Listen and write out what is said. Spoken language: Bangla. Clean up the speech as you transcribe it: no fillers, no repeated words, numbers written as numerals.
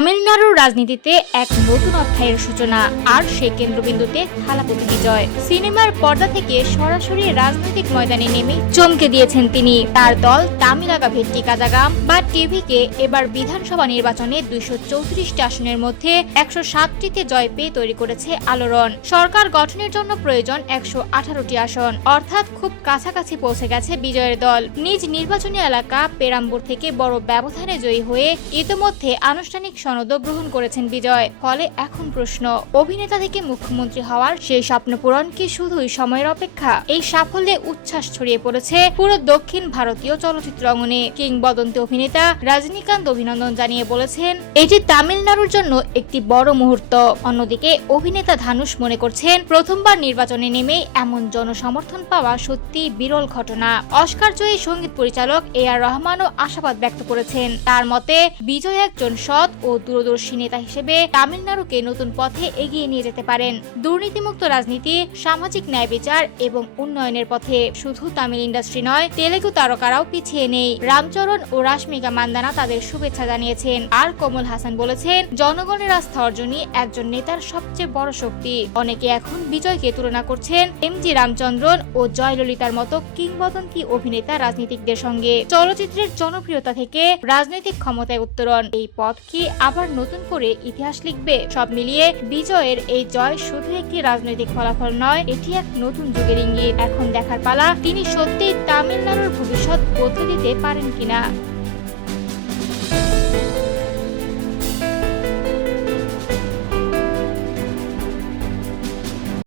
তামিলনাড়ুর রাজনীতিতে এক নতুন অধ্যায়ের সূচনা, আর সেই কেন্দ্রবিন্দুতে থালাপতি বিজয়। সিনেমার পর্দা থেকে সরাসরি রাজনৈতিক ময়দানে নেমে চমকে দিয়েছেন তিনি। তার দল তামিলাগা ভেট্টি কাজাগাম বা টিভিকে এবার বিধানসভা নির্বাচনে 234টি আসনের মধ্যে 107টিতে জয় পেয়ে তৈরি করেছে আলোড়ন। সরকার গঠনের জন্য প্রয়োজন 118টি আসন, অর্থাৎ খুব কাছাকাছি পৌঁছে গেছে বিজয়ের দল। নিজ নির্বাচনী এলাকা পেরাম্বুর থেকে বড় ব্যবধানে জয়ী হয়ে ইতিমধ্যে আনুষ্ঠানিক সনদ গ্রহণ করেছেন বিজয়। ফলে এখন প্রশ্ন, অভিনেতা থেকে মুখ্যমন্ত্রী হওয়ার সেই স্বপ্ন পূরণ কি শুধুই সময়ের অপেক্ষা? এই সাফল্যে উচ্ছ্বাস ছড়িয়ে পড়েছে পুরো দক্ষিণ ভারতীয় চলচ্চিত্র অঙ্গনে। কিংবদন্তি অভিনেতা রজনীকান্ত অভিনন্দন জানিয়ে বলেছেন, এটি তামিলনাড়ুর জন্য একটি বড় মুহূর্ত। অন্যদিকে অভিনেতা ধানুষ মনে করছেন, প্রথমবার নির্বাচনে নেমে এমন জনসমর্থন পাওয়া সত্যি বিরল ঘটনা। অস্কার জয়ী সঙ্গীত পরিচালক A.R. রহমানও আশাবাদ ব্যক্ত করেছেন। তার মতে, বিজয় একজন সৎ ও দূরদর্শী নেতা হিসেবে তামিলনাড়ুকে নতুন পথে এগিয়ে নিয়ে যেতে পারেন। দুর্নীতিমুক্ত রাজনীতি, সামাজিক ন্যায় বিচার এবং উন্নয়নের পথে। শুধু তামিল ইন্ডাস্ট্রি নয়, তেলেগু তারকারাও পিছিয়ে নেই। রামচরণ ও রাশমিকা মান্দানা তাদের শুভেচ্ছা জানিয়েছেন। আর কমল হাসান বলেছেন, জনগণের আস্থা অর্জনই একজন নেতার সবচেয়ে বড় শক্তি। অনেকে এখন বিজয়কে তুলনা করছেন MG রামচন্দ্রন ও জয়ললিতার মতো কিংবদন্তি অভিনেতা রাজনীতিকদের সঙ্গে। চলচ্চিত্রের জনপ্রিয়তা থেকে রাজনৈতিক ক্ষমতায় উত্তরণ, এই পথ কি আবার নতুন করে ইতিহাস লিখবে? সব মিলিয়ে বিজয়ের এই জয় শুধু একটি রাজনৈতিক ফলাফল নয়, এটি এক নতুন যুগের ইঙ্গিত। এখন দেখার পালা, তিনি সত্যিই তামিলনাড়ুর ভবিষ্যৎ বদলে দিতে পারেন কিনা।